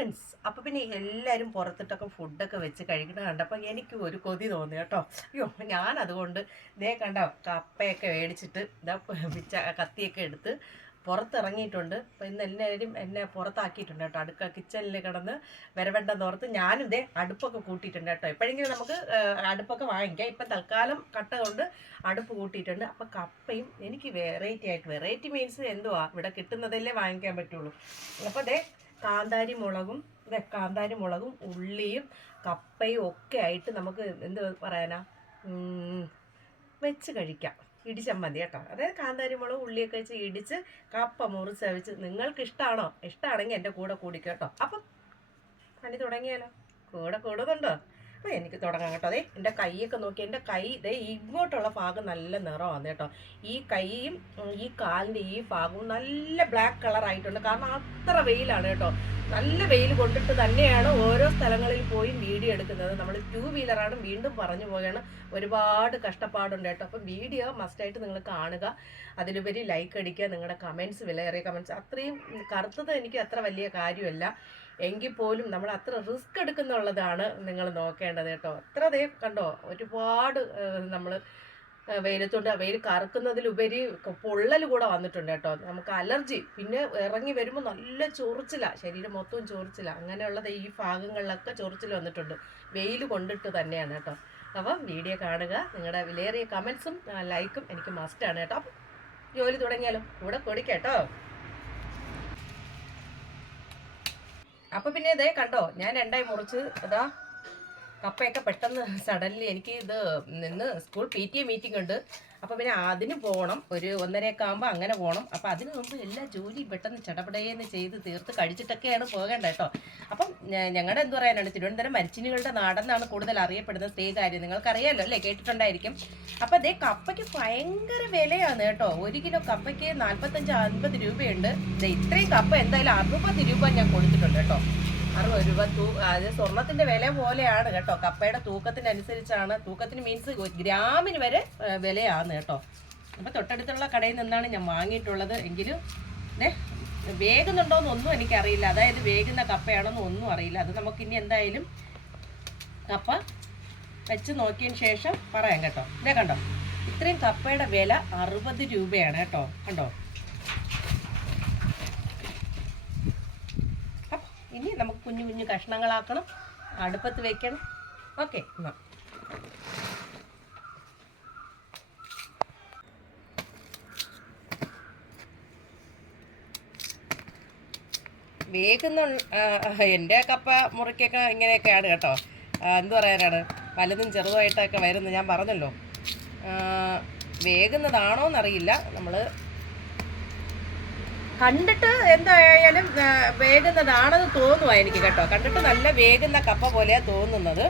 Friends അപ്പോൾ പിന്നെ എല്ലാവരും പുറത്തിട്ടൊക്കെ ഫുഡൊക്കെ വെച്ച് കഴിക്കുന്നത് കണ്ടപ്പോൾ എനിക്ക് ഒരു കൊതി തോന്നി കേട്ടോ. അയ്യോ ഞാൻ അതുകൊണ്ട് ഇതേ കണ്ടോ കപ്പയൊക്കെ മേടിച്ചിട്ട് ഇതാ പിച്ച കത്തിയൊക്കെ എടുത്ത് പുറത്തിറങ്ങിയിട്ടുണ്ട്. അപ്പോൾ ഇന്ന് എല്ലാവരും എന്നെ പുറത്താക്കിയിട്ടുണ്ട് കേട്ടോ. അടുക്ക കിച്ചണിൽ കിടന്ന് വരവേണ്ടെന്ന് ഓർത്ത് ഞാനും ഇതേ അടുപ്പൊക്കെ കൂട്ടിയിട്ടുണ്ട് കേട്ടോ. എപ്പോഴെങ്കിലും നമുക്ക് അടുപ്പൊക്കെ വാങ്ങിക്കാം. ഇപ്പം തൽക്കാലം കട്ട കൊണ്ട് അടുപ്പ് കൂട്ടിയിട്ടുണ്ട്. അപ്പോൾ കപ്പയും എനിക്ക് വെറൈറ്റി ആയിട്ട് വെറൈറ്റി മീൻസ് എന്തുവാ? ഇവിടെ കിട്ടുന്നതല്ലേ വാങ്ങിക്കാൻ പറ്റുള്ളൂ. അപ്പോൾ ദേ കാന്താരി മുളകും കാന്താരി മുളകും ഉള്ളിയും കപ്പയും ഒക്കെ ആയിട്ട് നമുക്ക് എന്ത് പറയാനാ? വെച്ച് കഴിക്കാം. ഇടിച്ചമ്മന്തി കേട്ടോ. അതായത് കാന്താരി മുളക് ഉള്ളിയൊക്കെ വെച്ച് ഇടിച്ച് കപ്പ മുറിച്ച് വെച്ച് നിങ്ങൾക്ക് ഇഷ്ടമാണോ ഇഷ്ടമാണെങ്കിൽ എന്റെ കൂടെ കൂടിക്കോ കേട്ടോ. അപ്പം പണി തുടങ്ങിയാലോ? കൂടെ കൂടുന്നുണ്ടോ? അപ്പോൾ എനിക്ക് തുടങ്ങാം കേട്ടോ. അതെ എന്റെ കൈയൊക്കെ നോക്കി എന്റെ കൈ ഇതേ ഇങ്ങോട്ടുള്ള ഭാഗം നല്ല നിറമാണ് കേട്ടോ. ഈ കൈയും ഈ കാലിന്റെ ഈ ഭാഗവും നല്ല ബ്ലാക്ക് കളർ ആയിട്ടുണ്ട്. കാരണം അത്ര വെയിലാണ് കേട്ടോ. നല്ല വെയിൽ കൊണ്ടിട്ട് തന്നെയാണ് ഓരോ സ്ഥലങ്ങളിൽ പോയി വീഡിയോ എടുക്കുന്നത്. നമ്മൾ ടു വീലറാണ് വീണ്ടും പറഞ്ഞു പോവുകയാണ്. ഒരുപാട് കഷ്ടപ്പാടുണ്ട് കേട്ടോ. അപ്പം വീഡിയോ മസ്റ്റായിട്ട് നിങ്ങൾ കാണുക. അതിലുപരി ലൈക്ക് അടിക്കുക. നിങ്ങളുടെ കമൻസ് വിലയേറിയ കമൻസ് അത്രയും കറുത്തത് എനിക്ക് അത്ര വലിയ കാര്യമല്ല. എങ്കിൽ പോലും നമ്മൾ അത്ര റിസ്ക് എടുക്കുന്നുള്ളതാണ് നിങ്ങൾ നോക്കേണ്ടത് കേട്ടോ. അത്ര ദേ കണ്ടോ ഒരുപാട് നമ്മൾ വെയിലത്തോട്ട് വെയിൽ കറക്കുന്നതിലുപരി പൊള്ളൽ കൂടെ വന്നിട്ടുണ്ട് കേട്ടോ. നമുക്ക് അലർജി പിന്നെ ഇറങ്ങി വരുമ്പോൾ നല്ല ചൊറിച്ചില. ശരീരം മൊത്തവും ചൊറിച്ചില. അങ്ങനെയുള്ളത് ഈ ഭാഗങ്ങളിലൊക്കെ ചൊറിച്ചിൽ വന്നിട്ടുണ്ട്. വെയിൽ കൊണ്ടിട്ട് തന്നെയാണ് കേട്ടോ. അപ്പം വീഡിയോ കാണുക. നിങ്ങളുടെ വിലയേറിയ കമൻസും ലൈക്കും എനിക്ക് മസ്റ്റാണ് കേട്ടോ. ജോലി തുടങ്ങിയാലോ? ഇവിടെ കൊടുക്കേട്ടോ അപ്പൊ പിന്നെ ഇതേ കണ്ടോ ഞാൻ രണ്ടായി മുറിച്ച് അതാ കപ്പയൊക്കെ പെട്ടെന്ന് സഡൻലി എനിക്ക് ഇത് നിന്ന് school P T A meeting ഉണ്ട്. അപ്പോൾ പിന്നെ അതിന് പോകണം ഒരു ഒന്നരയൊക്കെ ആകുമ്പോൾ അങ്ങനെ പോകണം അപ്പോൾ അതിന് മുമ്പ് എല്ലാ ജോലിയും പെട്ടെന്ന് ചടപടയെന്ന് ചെയ്ത് തീർത്ത് കഴിച്ചിട്ടൊക്കെയാണ് പോകേണ്ടത് കേട്ടോ. അപ്പം ഞങ്ങളുടെ എന്ത് പറയാനാണ് തിരുവനന്തപുരം മരിച്ചിനികളുടെ നാടെന്നാണ് കൂടുതൽ അറിയപ്പെടുന്നത്. കാര്യം നിങ്ങൾക്കറിയാലോ അല്ലേ? കേട്ടിട്ടുണ്ടായിരിക്കും. അപ്പോൾ അതേ കപ്പയ്ക്ക് ഭയങ്കര വിലയാണ് കേട്ടോ. ഒരു കിലോ കപ്പയ്ക്ക് നാൽപ്പത്തഞ്ച് അൻപത് രൂപയുണ്ട്. ഇത്രയും കപ്പ എന്തായാലും അറുപത് രൂപ ഞാൻ കൊടുത്തിട്ടുണ്ട് കേട്ടോ. അറുപത് രൂപ അത് സ്വർണത്തിന്റെ വില പോലെയാണ് കേട്ടോ. കപ്പയുടെ തൂക്കത്തിനനുസരിച്ചാണ്. തൂക്കത്തിന് മീൻസ് ഗ്രാമിന് വരെ വിലയാണ് കേട്ടോ. അപ്പൊ തൊട്ടടുത്തുള്ള കടയിൽ നിന്നാണ് ഞാൻ വാങ്ങിയിട്ടുള്ളത്. എങ്കിലും ഒന്നും എനിക്കറിയില്ല. അതായത് വേകുന്ന കപ്പയാണോന്നും ഒന്നും അറിയില്ല. അത് നമുക്ക് ഇനി എന്തായാലും കപ്പ വെച്ച് നോക്കിയതിന് ശേഷം പറയാം കേട്ടോ. ഇതേ കണ്ടോ? ഇത്രയും കപ്പയുടെ വില അറുപത് രൂപയാണ് കേട്ടോ. കണ്ടോ അപ്പം ഇനി നമുക്ക് കുഞ്ഞു കുഞ്ഞു കഷ്ണങ്ങളാക്കണം. അടുപ്പത്ത് വെക്കണം. ഓക്കെ എന്നാൽ വേഗുന്ന എന്റെ കപ്പ മുറിക്കൊക്കെ ഇങ്ങനെയൊക്കെയാണ് കേട്ടോ. എന്തു പറയാനാണ്? പലതും ചെറുതായിട്ടൊക്കെ വരുന്നു. ഞാൻ പറഞ്ഞല്ലോ. വേഗുന്നതാണോ എന്നറിയില്ല നമ്മൾ കണ്ടിട്ട് എന്തായാലും വേഗുന്നതാണെന്ന് തോന്നുവാ എനിക്ക് കേട്ടോ. കണ്ടിട്ട് നല്ല വേകുന്ന കപ്പ പോലെയാണ് തോന്നുന്നത്.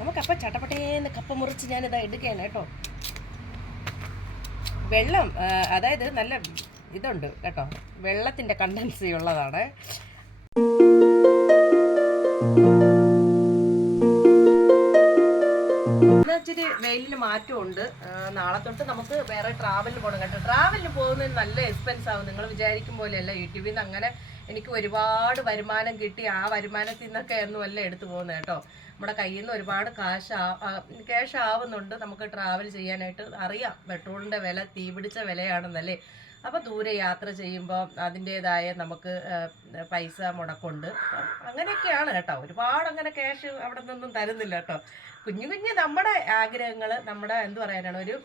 നമുക്ക് നമുക്കപ്പ ചട്ടപ്പട്ടേന്ന് കപ്പ മുറിച്ച് ഞാനിതാ എടുക്കുകയാണ് കേട്ടോ. വെള്ളം അതായത് നല്ല ഇതുണ്ട് കേട്ടോ. വെള്ളത്തിന്റെ കണ്ടൻസി ഉള്ളതാണ്. ഇച്ചിരി വെയിലിന് മാറ്റമുണ്ട്. നാളെ തൊട്ട് നമുക്ക് വേറെ ട്രാവലിന് പോകണം കേട്ടോ. ട്രാവലിന് പോകുന്നതിന് നല്ല എക്സ്പെൻസ് ആവും. നിങ്ങൾ വിചാരിക്കും പോലെയല്ല. യൂട്യൂബിൽ നിന്ന് അങ്ങനെ എനിക്ക് ഒരുപാട് വരുമാനം കിട്ടി. ആ വരുമാനത്തിൽ നിന്നൊക്കെ ഒന്നും അല്ല എടുത്തു പോകുന്നത് കേട്ടോ. നമ്മുടെ കയ്യിൽ നിന്ന് ഒരുപാട് കാശ് ക്യാഷ് ആവുന്നുണ്ട്. നമുക്ക് ട്രാവൽ ചെയ്യാനായിട്ട് അറിയാം. പെട്രോളിന്റെ വില തീപിടിച്ച വിലയാണെന്നല്ലേ. അപ്പോൾ ദൂരെ യാത്ര ചെയ്യുമ്പോൾ അതിന്റേതായ നമുക്ക് പൈസ മുടക്കുണ്ട്. അങ്ങനെയൊക്കെയാണ് കേട്ടോ. ഒരുപാട് അങ്ങനെ ക്യാഷ് അവിടെ നിന്നൊന്നും തരുന്നില്ല കേട്ടോ. കുഞ്ഞു കുഞ്ഞു നമ്മുടെ ആഗ്രഹങ്ങൾ നമ്മുടെ എന്ത് പറയാനാണ് ഒരു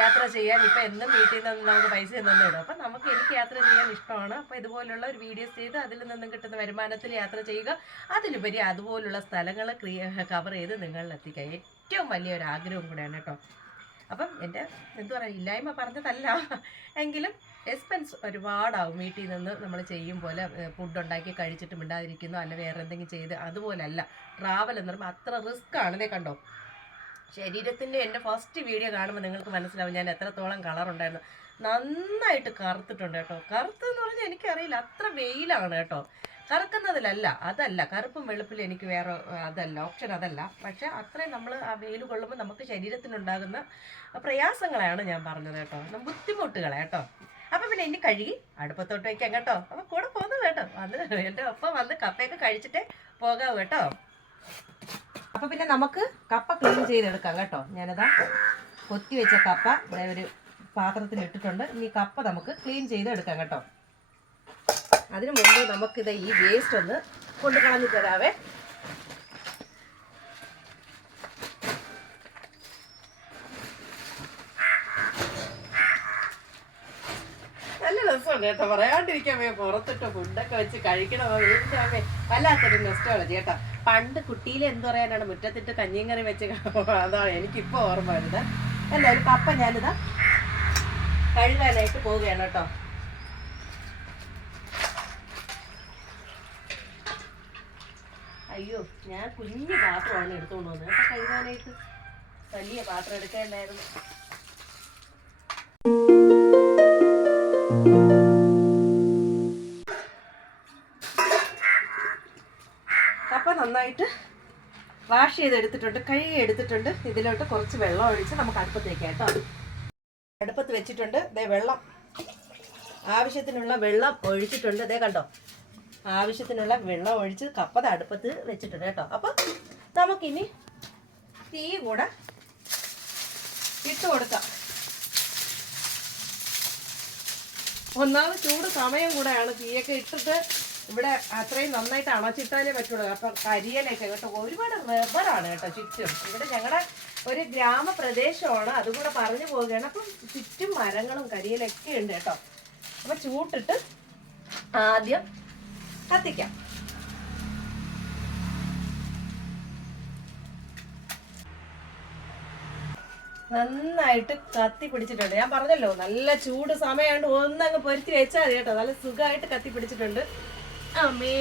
യാത്ര ചെയ്യാൻ ഇപ്പം എന്നും വീട്ടിൽ നിന്ന് നമുക്ക് പൈസ തന്നെ ഇടും അപ്പം നമുക്ക് എനിക്ക് യാത്ര ചെയ്യാൻ ഇഷ്ടമാണ്. അപ്പം ഇതുപോലുള്ള ഒരു വീഡിയോസ് ചെയ്ത് അതിൽ നിന്നും കിട്ടുന്ന വരുമാനത്തിൽ യാത്ര ചെയ്യുക. അതിലുപരി അതുപോലുള്ള സ്ഥലങ്ങൾ ക്രിയ കവർ ചെയ്ത് നിങ്ങളിൽ എത്തിക്കുക ഏറ്റവും വലിയൊരു ആഗ്രഹം കൂടെയാണ് കേട്ടോ. അപ്പം എന്റെ എന്തു പറയുക ഇല്ലായ്മ പറഞ്ഞതല്ല. എങ്കിലും എക്സ്പെൻസ് ഒരുപാടാവും വീട്ടിൽ നിന്ന് നമ്മൾ ചെയ്യും പോലെ ഫുഡ് ഉണ്ടാക്കി കഴിച്ചിട്ട് മിണ്ടാതിരിക്കുന്നു അല്ല വേറെ എന്തെങ്കിലും ചെയ്ത് അതുപോലല്ല. ട്രാവൽ എന്ന് പറയുമ്പോൾ അത്ര റിസ്ക് ആണ്. കണ്ടോ? ശരീരത്തിന്റെ എന്റെ ഫസ്റ്റ് വീഡിയോ കാണുമ്പോൾ നിങ്ങൾക്ക് മനസ്സിലാവും ഞാൻ എത്രത്തോളം കളർ ഉണ്ടായിരുന്നു. നന്നായിട്ട് കറുത്തിട്ടുണ്ട് കേട്ടോ. കറുത്തെന്ന് പറഞ്ഞാൽ എനിക്കറിയില്ല അത്ര വെയിലാണ് കേട്ടോ. കറുക്കുന്നതിലല്ല അതല്ല. കറുപ്പും വെളുപ്പിലും എനിക്ക് വേറെ അതല്ല ഓപ്ഷൻ അതല്ല. പക്ഷെ അത്രയും നമ്മൾ ആ വെയിൽ കൊള്ളുമ്പോൾ നമുക്ക് ശരീരത്തിനുണ്ടാകുന്ന പ്രയാസങ്ങളാണ് ഞാൻ പറഞ്ഞത് കേട്ടോ. ബുദ്ധിമുട്ടുകളെ കേട്ടോ. അപ്പം പിന്നെ ഇനി കഴുകി അടുപ്പത്തോട്ട് വയ്ക്കാം കേട്ടോ. അപ്പം കൂടെ പോകുന്നു കേട്ടോ. വന്ന് എന്റെ ഒപ്പം വന്ന് കപ്പയൊക്കെ കഴിച്ചിട്ടേ പോകാവൂ കേട്ടോ. അപ്പം പിന്നെ നമുക്ക് കപ്പ ക്ലീൻ ചെയ്തെടുക്കാം കേട്ടോ. ഞാനതാ കൊത്തി വെച്ച കപ്പ ഒരു പാത്രത്തിൽ ഇട്ടിട്ടുണ്ട് ഇനി കപ്പ നമുക്ക് ക്ലീൻ ചെയ്തെടുക്കാം കേട്ടോ. അതിനു മുമ്പ് നമുക്കിത് ഈ വേസ്റ്റ് ഒന്ന് കൊണ്ട് കളഞ്ഞു തരാവേ. നല്ല രസമുണ്ട് കേട്ടോ. പറയാണ്ടിരിക്കാമേ പുറത്തിട്ട് ഫുഡൊക്കെ വെച്ച് കഴിക്കണമോ വീണ്ടാമേ വല്ലാത്തൊരു നെസ്റ്റോളജി കേട്ടോ പണ്ട് കുട്ടിയിൽ എന്ത് പറയാനാണ്? മുറ്റത്തിട്ട് കഞ്ഞിയും കറി വെച്ച് അതാണ് എനിക്കിപ്പോ ഓർമ്മ വരുന്നത്. എന്തായാലും കപ്പ ഞാനിതാ കഴുകാനായിട്ട് പോവുകയാണ് കേട്ടോ. അയ്യോ ഞാൻ കുഞ്ഞു പാത്രമാണ് എടുത്തുകൊണ്ട് വന്നത് അപ്പൊ കഴുകാനായിട്ട് വലിയ പാത്രം എടുക്കേണ്ടായിരുന്നു. കപ്പ നന്നായിട്ട് വാഷ് ചെയ്തെടുത്തിട്ടുണ്ട് കഴുകി എടുത്തിട്ടുണ്ട്. ഇതിലോട്ട് കുറച്ച് വെള്ളം ഒഴിച്ച് നമുക്ക് അടുപ്പത്തേക്ക് കേട്ടോ. അടുപ്പത്ത് വെച്ചിട്ടുണ്ട്. ദേ വെള്ളം. ആവശ്യത്തിനുള്ള വെള്ളം ഒഴിച്ചിട്ടുണ്ട്. ദേ കണ്ടോ? ആവശ്യത്തിനുള്ള വെള്ളം ഒഴിച്ച് കപ്പത അടുപ്പത്ത് വെച്ചിട്ടുണ്ട് കേട്ടോ. അപ്പം നമുക്കിനി തീ കൂടെ ഇട്ട് കൊടുക്കാം. ഒന്നാമത് ചൂട് സമയം കൂടെയാണ് തീയൊക്കെ ഇട്ടിട്ട് ഇവിടെ അത്രയും നന്നായിട്ട് അണച്ചിട്ടാലേ പറ്റുള്ളൂ. അപ്പം കരിയലൊക്കെ കേട്ടോ ഒരുപാട് റബ്ബറാണ് കേട്ടോ ചുറ്റും. ഇവിടെ ഞങ്ങളുടെ ഒരു ഗ്രാമപ്രദേശമാണ് അതുകൂടെ പറഞ്ഞു പോവുകയാണ്. അപ്പം ചുറ്റും മരങ്ങളും കരിയലൊക്കെ ഉണ്ട് കേട്ടോ. അപ്പം ചൂട്ടിട്ട് ആദ്യം കത്തിക്കാം. നന്നായിട്ട് കത്തി പിടിച്ചിട്ടുണ്ട്. ഞാൻ പറഞ്ഞല്ലോ നല്ല ചൂട് സമയമുണ്ട് ഒന്നങ്ങ് പൊരുത്തി വെച്ചാൽ മതി കേട്ടോ. നല്ല സുഖമായിട്ട് കത്തി പിടിച്ചിട്ടുണ്ട്. അമ്മേ.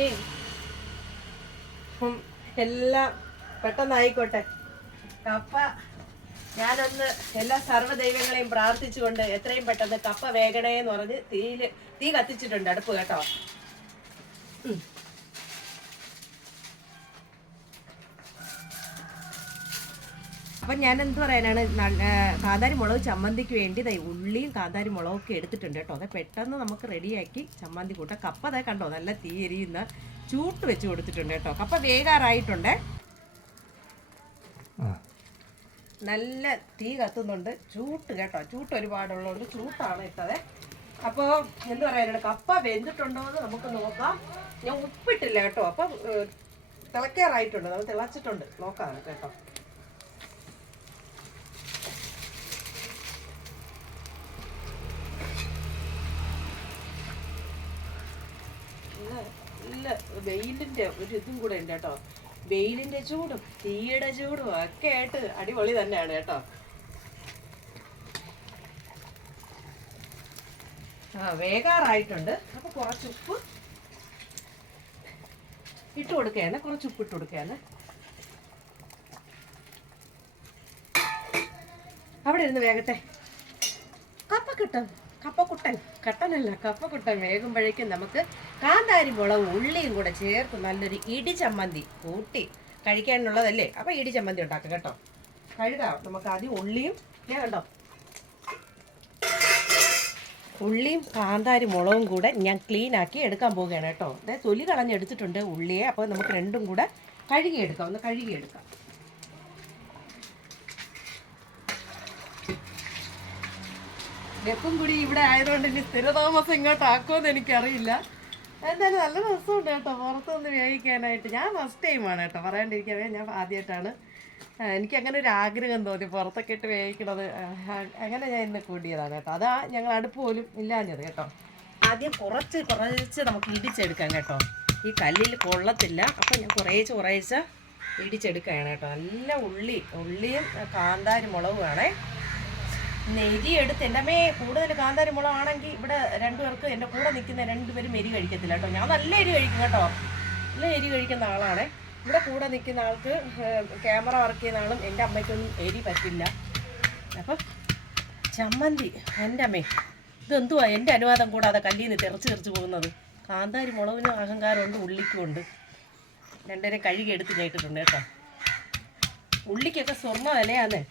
എല്ലാം പെട്ടെന്നായിക്കോട്ടെ. കപ്പ ഞാനൊന്ന് എല്ലാ സർവദൈവങ്ങളെയും പ്രാർത്ഥിച്ചുകൊണ്ട് എത്രയും പെട്ടെന്ന് കപ്പ വേഗണേ എന്ന് പറഞ്ഞ് തീയിൽ തീ കത്തിച്ചിട്ടുണ്ട് അടുപ്പ് കേട്ടോ. അപ്പം ഞാൻ എന്ത് പറയാനാണ് കാന്താരി മുളക് ചമ്മന്തിക്ക് വേണ്ടി ദേ ഉള്ളിയും കാന്താരി മുളകൊക്കെ എടുത്തിട്ടുണ്ട് കേട്ടോ. അത് പെട്ടെന്ന് നമുക്ക് റെഡിയാക്കി ചമ്മന്തി കൂട്ടാം. കപ്പ അതായത് കണ്ടോ? നല്ല തീ എരിയുന്ന ചൂട്ട് വെച്ച് കൊടുത്തിട്ടുണ്ട് കേട്ടോ. കപ്പ വേകാറായിട്ടുണ്ട്? നല്ല തീ കത്തുന്നുണ്ട്. ചൂട്ട് കേട്ടോ. ചൂട്ട് ഒരുപാടുള്ളതുകൊണ്ട് ചൂട്ടാണ് ഇട്ടത്. അപ്പോൾ എന്ത് പറയാനാണ്? കപ്പ വെന്തിട്ടുണ്ടോ എന്ന് നമുക്ക് നോക്കാം. ഞാൻ ഉപ്പിട്ടില്ല കേട്ടോ. അപ്പം തിളക്കാറായിട്ടുണ്ട് നമ്മൾ തിളച്ചിട്ടുണ്ട്. നോക്കാം കേട്ടോ. നല്ല വെയിലിന്റെ ഒരു ഇതും കൂടെ ഉണ്ട് കേട്ടോ. വെയിലിന്റെ ചൂടും തീയുടെ ചൂടും ഒക്കെ ആയിട്ട് അടിപൊളി തന്നെയാണ് കേട്ടോ. ആ വേകാറായിട്ടുണ്ട്. അപ്പൊ കുറച്ച് ഉപ്പ് ഇട്ട് കൊടുക്കുകയാണ് കുറച്ച് ഉപ്പ് ഇട്ട് കൊടുക്കുകയാണ് അവിടെ ഇരുന്ന് വേഗട്ടെ കപ്പക്കിട്ടൻ. കപ്പക്കുട്ടൻ. കട്ടനല്ല കപ്പക്കുട്ടൻ വേകുമ്പോഴേക്കും നമുക്ക് കാന്താരി മുളകും ഉള്ളിയും കൂടെ ചേർത്ത് നല്ലൊരു ഇടി ചമ്മന്തി കൂട്ടി കഴിക്കാനുള്ളതല്ലേ? അപ്പോൾ ഇടി ചമ്മന്തി ഉണ്ടാക്കാം കേട്ടോ. കഴുകാം. നമുക്ക് ആദ്യം ഉള്ളിയും ഞാൻ കണ്ടോ? ഉള്ളിയും കാന്താരി മുളകും കൂടെ ഞാൻ ക്ലീൻ ആക്കി എടുക്കാൻ പോവുകയാണ് കേട്ടോ. അതായത് തൊലി കളഞ്ഞെടുത്തിട്ടുണ്ട് ഉള്ളിയെ. അപ്പോൾ നമുക്ക് രണ്ടും കൂടെ കഴുകിയെടുക്കാം. ഒന്ന് കഴുകിയെടുക്കാം. വെപ്പും കൂടി ഇവിടെ ആയതുകൊണ്ട് ഇനി സ്ഥിരതാമസം ഇങ്ങോട്ട് ആക്കുമെന്ന് എനിക്കറിയില്ല. എന്തായാലും നല്ല രസമുണ്ട് കേട്ടോ. പുറത്തുനിന്ന് വേവിക്കാനായിട്ട്. ഞാൻ ഫസ്റ്റ് ടൈമാണ് കേട്ടോ. പറയാണ്ടിരിക്കാവേ ഞാൻ ആദ്യമായിട്ടാണ് എനിക്ക് അങ്ങനെ ഒരു ആഗ്രഹം തോന്നി. പുറത്തൊക്കെ ഇട്ട് വേവിക്കണത്. അങ്ങനെ ഞാൻ ഇന്ന് കൂടിയതാണ് കേട്ടോ. അതാ ഞങ്ങൾ അടുപ്പ് പോലും ഇല്ലാഞ്ഞത് കേട്ടോ. ആദ്യം കുറച്ച് കുറച്ച് നമുക്ക് ഇടിച്ചെടുക്കാം കേട്ടോ. ഈ കല്ലിൽ കൊള്ളത്തില്ല. അപ്പം ഞാൻ കുറേശ്ശെ കുറേശ്ശെ ഇടിച്ചെടുക്കുകയാണ് കേട്ടോ. നല്ല ഉള്ളി ഉള്ളിയും കാന്താരി മുളകുമാണേ നെരി എടുത്ത് എന്റെ മേ കൂടുതൽ കാന്താരി മുളകാണെങ്കിൽ ഇവിടെ രണ്ടുപേർക്ക് എന്റെ കൂടെ നിൽക്കുന്ന രണ്ടുപേരും എരി കഴിക്കത്തില്ല കേട്ടോ. ഞാൻ നല്ല എരി കഴിക്കും കേട്ടോ. നല്ല എരി കഴിക്കുന്ന ആളാണേ. ഇവിടെ കൂടെ നിൽക്കുന്ന ആൾക്ക് ക്യാമറ വർക്ക് ചെയ്യുന്ന ആളും എന്റെ അമ്മയ്ക്കൊന്നും എരി പറ്റില്ല. അപ്പം ചമ്മന്തി എന്റെ അമ്മേ ഇതെന്തുവാ എന്റെ അനുവാദം കൂടാതെ കല്ലിൽ നിന്ന് തെറിച്ച് തെറിച്ച് പോകുന്നത്? കാന്താരി മുളകിനും അഹങ്കാരമുണ്ട് ഉള്ളിക്കും ഉണ്ട്. രണ്ടുപേരും കഴുകി എടുത്ത് കേട്ടിട്ടുണ്ട് കേട്ടോ. ഉള്ളിക്കൊക്കെ സ്വർണ വിലയാന്നേ.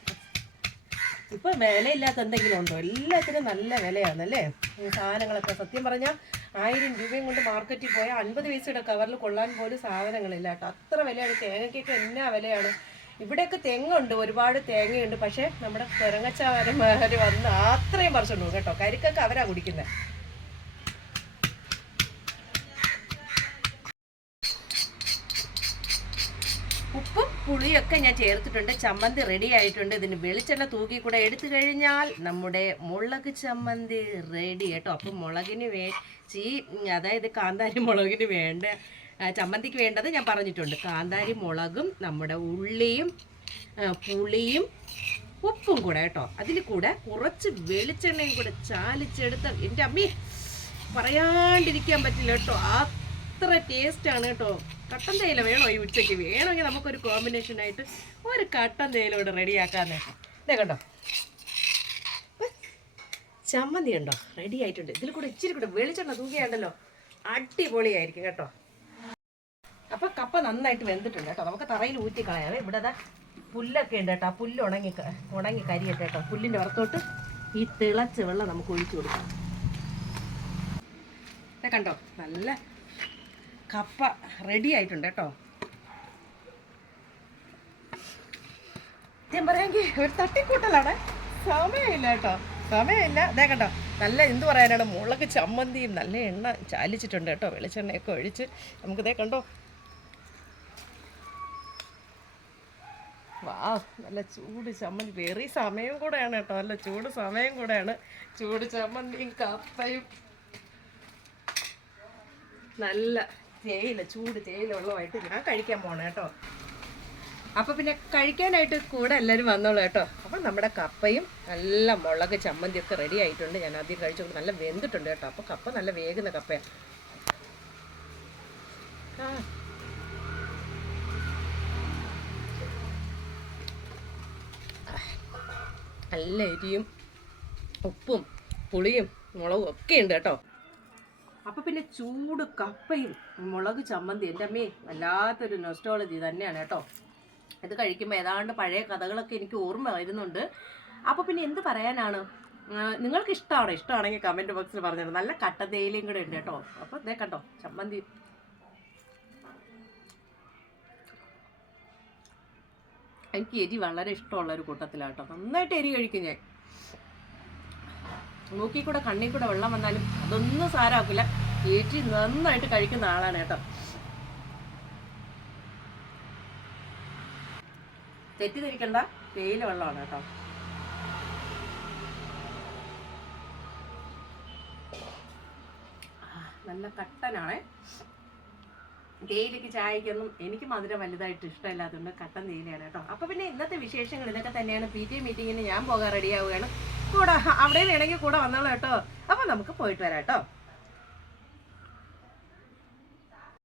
ഇപ്പൊ വിലയില്ലാത്ത എന്തെങ്കിലും ഉണ്ടോ? എല്ലാത്തിനും നല്ല വിലയാണ് അല്ലേ സാധനങ്ങളൊക്കെ സത്യം പറഞ്ഞാൽ ആയിരം രൂപയും കൊണ്ട് മാർക്കറ്റിൽ പോയാൽ അൻപത് പൈസയുടെ കവറിൽ കൊള്ളാൻ പോലും സാധനങ്ങളില്ല കേട്ടോ. അത്ര വിലയാണ്. തേങ്ങയ്ക്കൊക്കെ എന്നാ വിലയാണ്? ഇവിടെയൊക്കെ തെങ്ങുണ്ട്. ഒരുപാട് തേങ്ങയുണ്ട്. പക്ഷേ നമ്മുടെ കിറങ്ങച്ചാരന്മാർ വന്ന് അത്രയും പറിച്ചോണ്ട് കേട്ടോ. കരിക്കൊക്കെ അവരാ കുടിക്കുന്നത് ഉപ്പും പുളിയൊക്കെ ഞാൻ ചേർത്തിട്ടുണ്ട്. ചമ്മന്തി റെഡി ആയിട്ടുണ്ട്. ഇതിന് വെളിച്ചെണ്ണ തൂക്കി കൂടെ എടുത്തു കഴിഞ്ഞാൽ നമ്മുടെ മുളക് ചമ്മന്തി റെഡി കേട്ടോ. അപ്പം മുളകിന് വേ ചീ അതായത് കാന്താരി മുളകിന് വേണ്ട ചമ്മന്തിക്ക് വേണ്ടത് ഞാൻ പറഞ്ഞിട്ടുണ്ട്. കാന്താരി മുളകും നമ്മുടെ ഉള്ളിയും പുളിയും ഉപ്പും കൂടെ കേട്ടോ. അതിൽ കൂടെ കുറച്ച് വെളിച്ചെണ്ണയും കൂടെ ചാലിച്ചെടുത്ത് എന്റെ അമ്മി പറയാണ്ടിരിക്കാൻ പറ്റില്ല കേട്ടോ. അത്ര ആണ് കേട്ടോ. കട്ടൻ തേയില വേണോ ഈ ഉച്ചയ്ക്ക്? വേണമെങ്കിൽ നമുക്കൊരു കോമ്പിനേഷൻ ആയിട്ട് ഒരു കട്ടൻ തേയില ഇവിടെ റെഡിയാക്കാന്നേ ഇതേ കണ്ടോ? ചമ്മന്തി ഉണ്ടോ റെഡി ആയിട്ടുണ്ട്. ഇതിൽ കൂടെ ഇച്ചിരി കൂടെ വെളിച്ചെണ്ണ തൂക്കിയാണ്ടല്ലോ. അടിപൊളിയായിരിക്കും കേട്ടോ. അപ്പൊ കപ്പ നന്നായിട്ട് വെന്തിട്ടുണ്ട് കേട്ടോ. നമുക്ക് തറയിൽ ഊറ്റി കളയാവേ ഇവിടെ ദാ പുല്ലൊക്കെ ഉണ്ട് കേട്ടോ. ആ പുല്ല് ഉണങ്ങി ഉണങ്ങി കരിയട്ടെ കേട്ടോ. പുല്ലിന്റെ പുറത്തോട്ട് ഈ തിളച്ച വെള്ളം നമുക്ക് ഒഴിച്ചു കൊടുക്കാം. കണ്ടോ? നല്ല കപ്പ റെഡി ആയിട്ടുണ്ട് കേട്ടോ. ഞാൻ പറയാമെങ്കിൽ ഒരു തട്ടിക്കൂട്ടലാണ് സമയമില്ല കേട്ടോ. സമയമില്ല. അതേ കേട്ടോ നല്ല എന്ത് പറയാനാണ് മുളക് ചമ്മന്തിയും നല്ല എണ്ണ ചാലിച്ചിട്ടുണ്ട് കേട്ടോ വെളിച്ചെണ്ണയൊക്കെ ഒഴിച്ച്. നമുക്കിതേ കണ്ടോ. വാ നല്ല ചൂട് ചമ്മന്തി. വെറി സമയം കൂടെയാണ് കേട്ടോ. നല്ല ചൂട് സമയം കൂടെയാണ്. ചൂട് ചമ്മന്തിയും കപ്പയും. നല്ല തേയില ചൂട് തേയില വെള്ളമായിട്ട് ഞാൻ കഴിക്കാൻ പോണേ കേട്ടോ. അപ്പൊ പിന്നെ കഴിക്കാനായിട്ട് കൂടെ എല്ലാവരും വന്നോളൂ കേട്ടോ. അപ്പൊ നമ്മുടെ കപ്പയും നല്ല മുളക് ചമ്മന്തി ഒക്കെ റെഡി ആയിട്ടുണ്ട്. ഞാൻ ആദ്യം കഴിച്ചു നല്ല വെന്തിട്ടുണ്ട് കേട്ടോ. അപ്പൊ കപ്പ നല്ല വേഗുന്ന കപ്പയാണ് നല്ല എരിയും ഉപ്പും പുളിയും മുളകും ഒക്കെ ഉണ്ട് കേട്ടോ. അപ്പൊ പിന്നെ ചൂട് കപ്പയും മുളക് ചമ്മന്തി. എന്റെ അമ്മേ വല്ലാത്തൊരു നൊസ്റ്റോളജി തന്നെയാണ് കേട്ടോ. ഇത് കഴിക്കുമ്പോൾ ഏതാണ്ട് പഴയ കഥകളൊക്കെ എനിക്ക് ഓർമ്മ വരുന്നുണ്ട്. അപ്പോൾ പിന്നെ എന്ത് പറയാനാണ്? നിങ്ങൾക്ക് ഇഷ്ടമാണോ ഇഷ്ടമാണെങ്കിൽ കമന്റ് ബോക്സിൽ പറഞ്ഞത് നല്ല കട്ട തേയിലയും കൂടെ ഉണ്ട് കേട്ടോ. അപ്പോൾ ഇതേ കണ്ടോ ചമ്മന്തി. എനിക്ക് എരി വളരെ ഇഷ്ടമുള്ള ഒരു കൂട്ടത്തിലാണ് കേട്ടോ. നന്നായിട്ട് എരി കഴിക്കും ഞാൻ. മൂക്കിൽ കൂടെ കണ്ണിൽ കൂടെ വെള്ളം വന്നാലും അതൊന്നും സാരമാക്കില്ല ഏറ്റി നന്നായിട്ട് കഴിക്കുന്ന ആളാണ് കേട്ടോ തെറ്റിദ്ധരിക്കണ്ട. തേയില വെള്ളമാണ് കേട്ടോ. നല്ല കട്ടനാണേ. തേയിലയ്ക്ക് ചായക്കൊന്നും എനിക്ക് മധുരം വലുതായിട്ട് ഇഷ്ടമില്ലാത്തതുകൊണ്ട് കട്ടൻ തേയിലയാണ് കേട്ടോ. അപ്പൊ പിന്നെ ഇന്നത്തെ വിശേഷങ്ങൾ ഇതൊക്കെ തന്നെയാണ്. പി ടി മീറ്റിങ്ങിന് ഞാൻ പോകാൻ റെഡിയാവുകയാണ്. കൂടെ അവിടെ വേണമെങ്കിൽ കൂടെ വന്നോളൂ കേട്ടോ. അപ്പൊ നമുക്ക് പോയിട്ട് വരാം കേട്ടോ.